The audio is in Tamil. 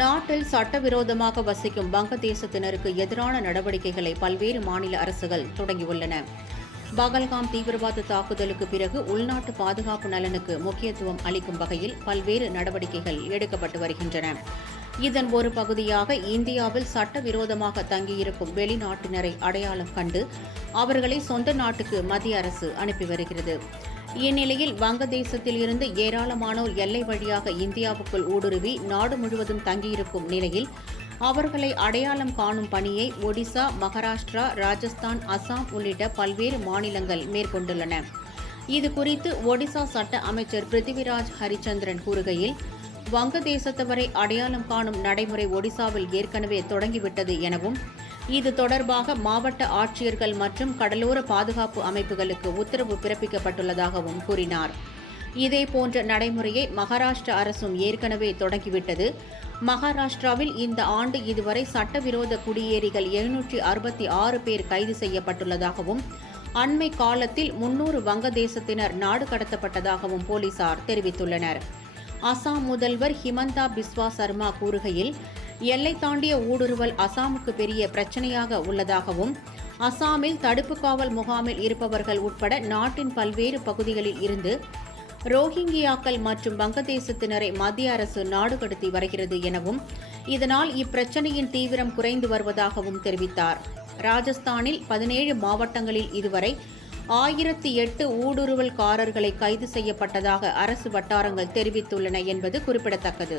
நாட்டில் சட்டவிரோதமாக வசிக்கும் வங்கதேசத்தினருக்கு எதிரான நடவடிக்கைகளை பல்வேறு மாநில அரசுகள் தொடங்கியுள்ளன. பகல்காம் தீவிரவாத தாக்குதலுக்கு பிறகு உள்நாட்டு பாதுகாப்பு நலனுக்கு முக்கியத்துவம் அளிக்கும் வகையில் பல்வேறு நடவடிக்கைகள் எடுக்கப்பட்டு வருகின்றன. இதன் ஒரு பகுதியாக இந்தியாவில் சட்டவிரோதமாக தங்கியிருக்கும் வெளிநாட்டினரை அடையாளம் கண்டு அவர்களை சொந்த நாட்டுக்கு மத்திய அரசு அனுப்பி வருகிறது. இந்நிலையில் வங்கதேசத்தில் இருந்து ஏராளமானோர் எல்லை வழியாக இந்தியாவுக்குள் ஊடுருவி நாடு முழுவதும் தங்கியிருக்கும் நிலையில் அவர்களை அடையாளம் காணும் பணியை ஒடிசா, மகாராஷ்டிரா, ராஜஸ்தான், அசாம் உள்ளிட்ட பல்வேறு மாநிலங்கள் மேற்கொண்டுள்ளன. இதுகுறித்து ஒடிசா சட்ட அமைச்சர் பிருத்திவிராஜ் ஹரிச்சந்திரன் கூறுகையில், வங்கதேசத்தவரை அடையாளம் காணும் நடைமுறை ஒடிசாவில் ஏற்கனவே தொடங்கிவிட்டது எனவும், இது தொடர்பாக மாவட்ட ஆட்சியர்கள் மற்றும் கடலோர பாதுகாப்பு அமைப்புகளுக்கு உத்தரவு பிறப்பிக்கப்பட்டுள்ளதாகவும் கூறினார். இதேபோன்ற நடைமுறையை மகாராஷ்டிரா அரசும் ஏற்கனவே தொடங்கிவிட்டது. மகாராஷ்டிராவில் இந்த ஆண்டு இதுவரை சட்டவிரோத குடியேறிகள் 766 பேர் கைது செய்யப்பட்டுள்ளதாகவும், அண்மை காலத்தில் 300 வங்கதேசத்தினர் நாடு கடத்தப்பட்டதாகவும் போலீசார் தெரிவித்துள்ளனர். அசாம் முதல்வர் ஹிமந்தா பிஸ்வா சர்மா கூறுகையில், எல்லை தாண்டிய ஊடுருவல் அசாமுக்கு பெரிய பிரச்சனையாக உள்ளதாகவும், அசாமில் தடுப்பு காவல் முகாமில் இருப்பவர்கள் உட்பட நாட்டின் பல்வேறு பகுதிகளில் இருந்து ரோஹிங்கியாக்கள் மற்றும் வங்கதேசத்தினரை மத்திய அரசு நாடு கடத்தி வருகிறது எனவும், இதனால் இப்பிரச்சனையின் தீவிரம் குறைந்து வருவதாகவும் தெரிவித்தார். ராஜஸ்தானில் 17 மாவட்டங்களில் இதுவரை 1008 ஊடுருவல்காரர்களை கைது செய்யப்பட்டதாக அரசு வட்டாரங்கள் தெரிவித்துள்ளன என்பது குறிப்பிடத்தக்கது.